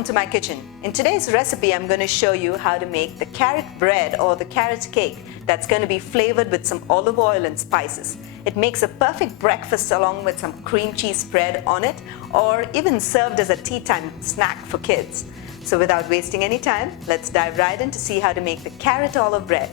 welcome to my kitchen. In today's recipe, I'm going to show you how to make the carrot bread or the carrot cake that's going to be flavored with some olive oil and spices. It makes a perfect breakfast along with some cream cheese spread on it, or even served as a tea time snack for kids. So without wasting any time, let's dive right in to see how to make the carrot olive bread.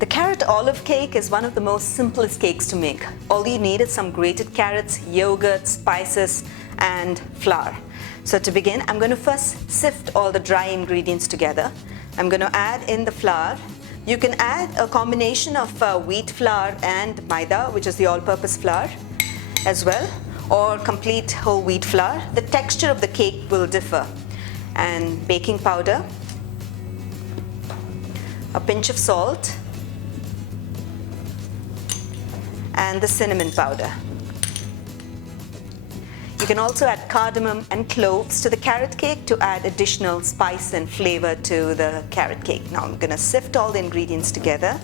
The carrot olive cake is one of the most simplest cakes to make. All you need is some grated carrots, yogurt, spices, and flour. So to begin, I'm going to first sift all the dry ingredients together. I'm going to add in the flour. You can add a combination of wheat flour and maida, which is the all-purpose flour as well, or complete whole wheat flour. The texture of the cake will differ. And baking powder, a pinch of salt, and the cinnamon powder. You can also add cardamom and cloves to the carrot cake to add additional spice and flavor to the carrot cake. Now I'm going to sift all the ingredients together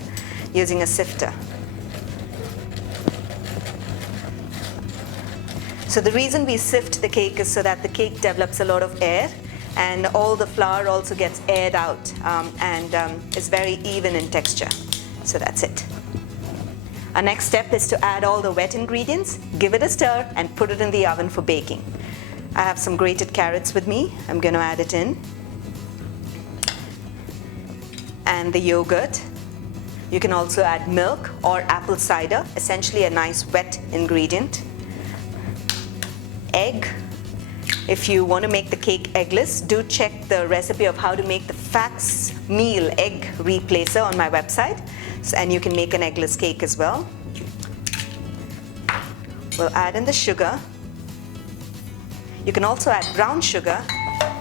using a sifter. So the reason we sift the cake is so that the cake develops a lot of air and all the flour also gets aired out and is very even in texture. So that's it. Our next step is to add all the wet ingredients, give it a stir, and put it in the oven for baking. I have some grated carrots with me. I'm going to add it in. And the yogurt. You can also add milk or apple cider, essentially a nice wet ingredient. Egg. If you want to make the cake eggless, do check the recipe of how to make the Flaxmeal Egg Replacer on my website. And you can make an eggless cake as well. We'll add in the sugar. You can also add brown sugar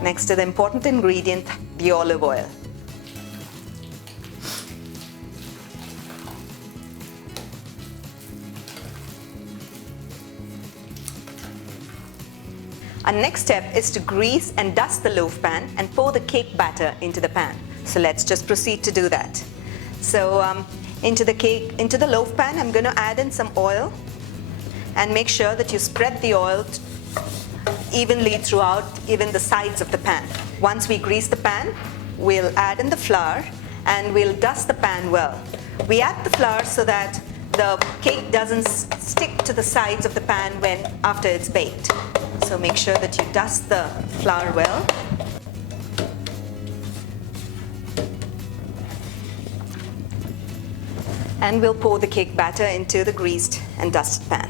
next to the important ingredient, the olive oil. Our next step is to grease and dust the loaf pan and pour the cake batter into the pan. So let's just proceed to do that. So into the loaf pan, I'm going to add in some oil and make sure that you spread the oil evenly throughout, even the sides of the pan. Once we grease the pan, we'll add in the flour and we'll dust the pan well. We add the flour so that the cake doesn't stick to the sides of the pan after it's baked. So make sure that you dust the flour well. And we'll pour the cake batter into the greased and dusted pan.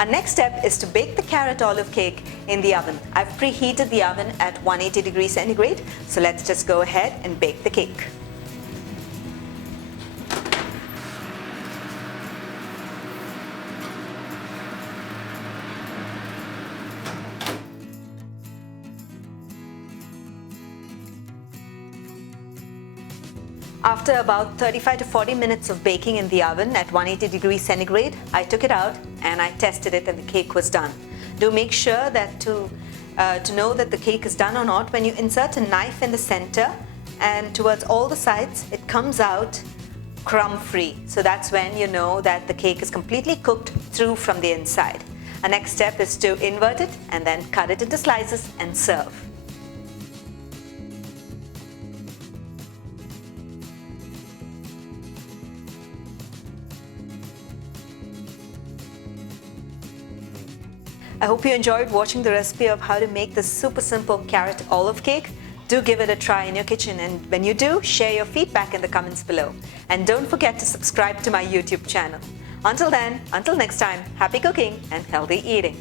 Our next step is to bake the carrot olive cake in the oven. I've preheated the oven at 180 degrees centigrade, so let's just go ahead and bake the cake. After about 35 to 40 minutes of baking in the oven at 180 degrees centigrade, I took it out and I tested it and the cake was done. Do make sure that to know that the cake is done or not, when you insert a knife in the center and towards all the sides, it comes out crumb-free. So that's when you know that the cake is completely cooked through from the inside. Our next step is to invert it and then cut it into slices and serve. I hope you enjoyed watching the recipe of how to make this super simple carrot olive cake. Do give it a try in your kitchen, and when you do, share your feedback in the comments below. And don't forget to subscribe to my YouTube channel. Until then, until next time, happy cooking and healthy eating.